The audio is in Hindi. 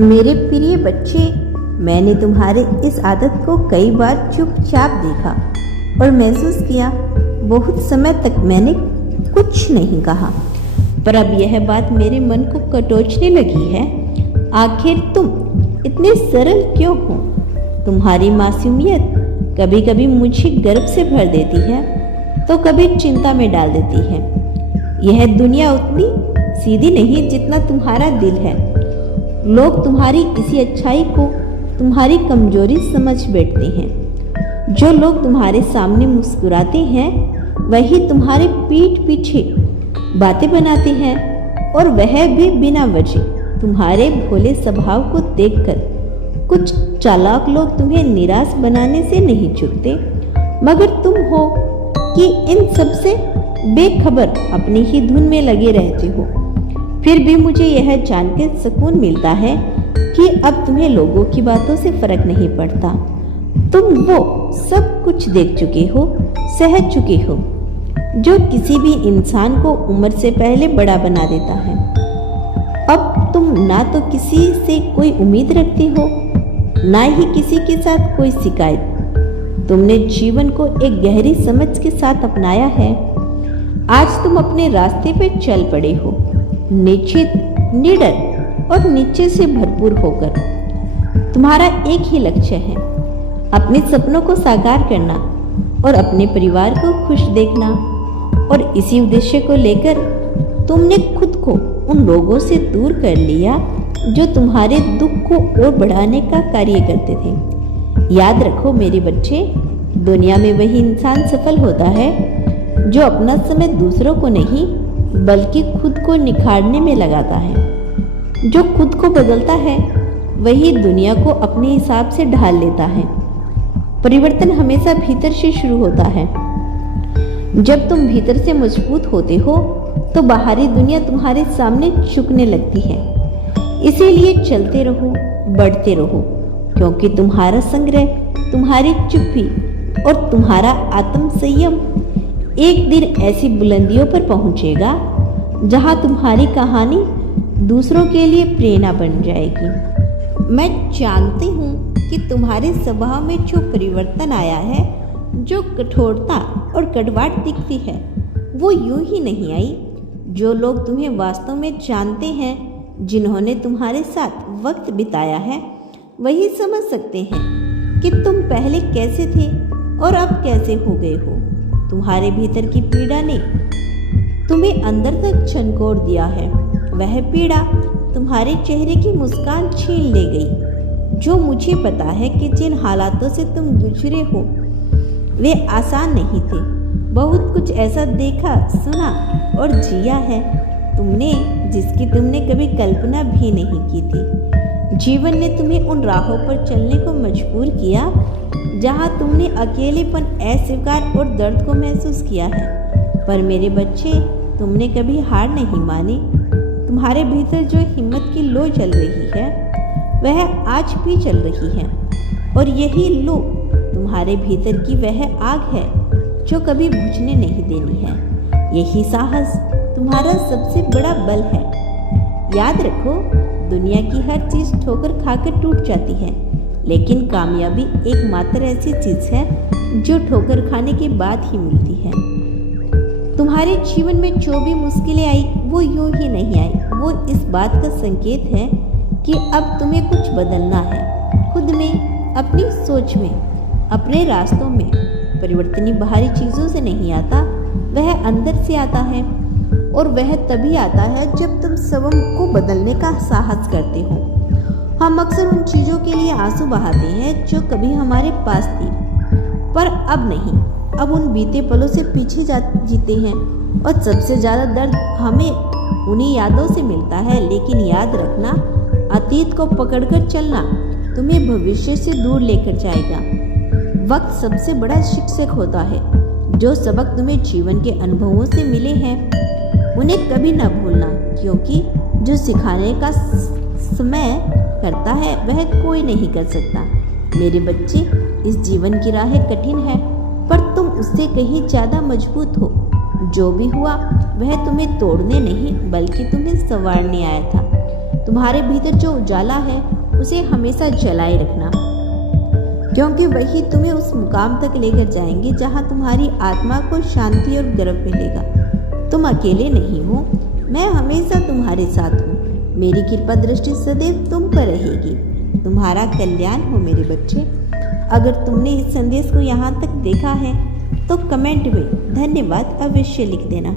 मेरे प्रिय बच्चे, मैंने तुम्हारे इस आदत को कई बार चुपचाप देखा और महसूस किया। बहुत समय तक मैंने कुछ नहीं कहा, पर अब यह बात मेरे मन को कटोचने लगी है। आखिर तुम इतने सरल क्यों हो? तुम्हारी मासूमियत कभी कभी मुझे गर्व से भर देती है तो कभी चिंता में डाल देती है। यह दुनिया उतनी सीधी नहीं जितना तुम्हारा दिल है। लोग तुम्हारी इसी अच्छाई को तुम्हारी कमजोरी समझ बैठते हैं। जो लोग तुम्हारे सामने मुस्कुराते हैं वही तुम्हारे पीठ पीछे बातें बनाते हैं, और वह भी बिना वजह। तुम्हारे भोले स्वभाव को देखकर कुछ चालाक लोग तुम्हें निराश बनाने से नहीं चूकते, मगर तुम हो कि इन सब से बेखबर अपनी ही धुन में लगे रहते हो। फिर भी मुझे यह जानकर सुकून मिलता है कि अब तुम्हें लोगों की बातों से फर्क नहीं पड़ता। तुम वो सब कुछ देख चुके हो, सह चुके हो, जो किसी भी इंसान को उम्र से पहले बड़ा बना देता है। अब तुम ना तो किसी से कोई उम्मीद रखते हो, ना ही किसी के साथ कोई शिकायत। तुमने जीवन को एक गहरी समझ के साथ अपनाया है। आज तुम अपने रास्ते पर चल पड़े हो, निश्चित, निडर और नीचे से भरपूर होकर। तुम्हारा एक ही लक्ष्य है, अपने सपनों को साकार करना और अपने परिवार को खुश देखना। और इसी उद्देश्य को लेकर तुमने खुद को उन लोगों से दूर कर लिया जो तुम्हारे दुख को और बढ़ाने का कार्य करते थे। याद रखो मेरे बच्चे, दुनिया में वही इंसान सफल होता है जो अपना समय दूसरों को नहीं बल्कि खुद को निखारने में लगाता है। जो खुद को बदलता है वही दुनिया को अपने हिसाब से ढाल लेता है। परिवर्तन हमेशा भीतर से शुरू होता है। जब तुम भीतर से मजबूत होते हो तो बाहरी दुनिया तुम्हारे सामने झुकने लगती है। इसीलिए चलते रहो, बढ़ते रहो, क्योंकि तुम्हारा संग्रह, तुम्हारी चुप्पी और तुम्हारा आत्म संयम एक दिन ऐसी बुलंदियों पर पहुंचेगा जहां तुम्हारी कहानी दूसरों के लिए प्रेरणा बन जाएगी। मैं जानती हूँ कि तुम्हारे स्वभाव में जो परिवर्तन आया है, जो कठोरता और कड़वाहट दिखती है, वो यूं ही नहीं आई। जो लोग तुम्हें वास्तव में जानते हैं, जिन्होंने तुम्हारे साथ वक्त बिताया है, वही समझ सकते हैं कि तुम पहले कैसे थे और अब कैसे हो गए हो। तुम्हारे भीतर की पीड़ा ने तुम्हें अंदर तक झंकोर दिया है। वह पीड़ा तुम्हारे चेहरे की मुस्कान छीन ले गई। जो मुझे पता है कि जिन हालातों से तुम गुजरे हो वे आसान नहीं थे। बहुत कुछ ऐसा देखा, सुना और जिया है तुमने जिसकी तुमने कभी कल्पना भी नहीं की थी। जीवन ने तुम्हें उन राहों पर चलने को मजबूर किया जहां तुमने अकेलेपन, अस्वीकार और दर्द को महसूस किया है। पर मेरे बच्चे, तुमने कभी हार नहीं मानी। तुम्हारे भीतर जो हिम्मत की लो जल रही है वह आज भी चल रही है, और यही लो तुम्हारे भीतर की वह आग है जो कभी बुझने नहीं देनी है। यही साहस तुम्हारा सबसे बड़ा बल है। याद रखो, दुनिया की हर चीज ठोकर खाकर टूट जाती है, लेकिन कामयाबी एकमात्र ऐसी चीज है जो ठोकर खाने के बाद ही मिलती है। तुम्हारे जीवन में जो भी मुश्किलें आई वो यूं ही नहीं आई। वो इस बात का संकेत है कि अब तुम्हें कुछ बदलना है, खुद में, अपनी सोच में, अपने रास्तों में। परिवर्तन बाहरी चीज़ों से नहीं आता, वह अंदर से आता है, और वह तभी आता है जब तुम स्वयं को बदलने का साहस करते हो। हम अक्सर उन चीज़ों के लिए आंसू बहाते हैं जो कभी हमारे पास थी, पर अब नहीं। अब उन बीते पलों से पीछे जीते हैं, और सबसे ज़्यादा दर्द हमें उन्हीं यादों से मिलता है। लेकिन याद रखना, अतीत को पकड़कर चलना तुम्हें भविष्य से दूर लेकर जाएगा। वक्त सबसे बड़ा शिक्षक होता है। जो सबक तुम्हें जीवन के अनुभवों से मिले हैं उन्हें कभी न भूलना, क्योंकि जो सिखाने का समय करता है वह कोई नहीं कर सकता। मेरे बच्चे, इस जीवन की राह कठिन है, पर तुम उससे कहीं ज़्यादा मजबूत हो। जो भी हुआ वह तुम्हें तोड़ने नहीं बल्कि तुम्हें संवारने आया था। तुम्हारे भीतर जो उजाला है उसे हमेशा जलाए रखना, क्योंकि वही तुम्हें उस मुकाम तक लेकर जाएंगे जहां तुम्हारी आत्मा को शांति और गर्व मिलेगा। तुम अकेले नहीं हो, मैं हमेशा तुम्हारे साथ हूँ। मेरी कृपा दृष्टि सदैव तुम पर रहेगी। तुम्हारा कल्याण हो मेरे बच्चे। अगर तुमने इस संदेश को यहाँ तक देखा है तो कमेंट में धन्यवाद अवश्य लिख देना।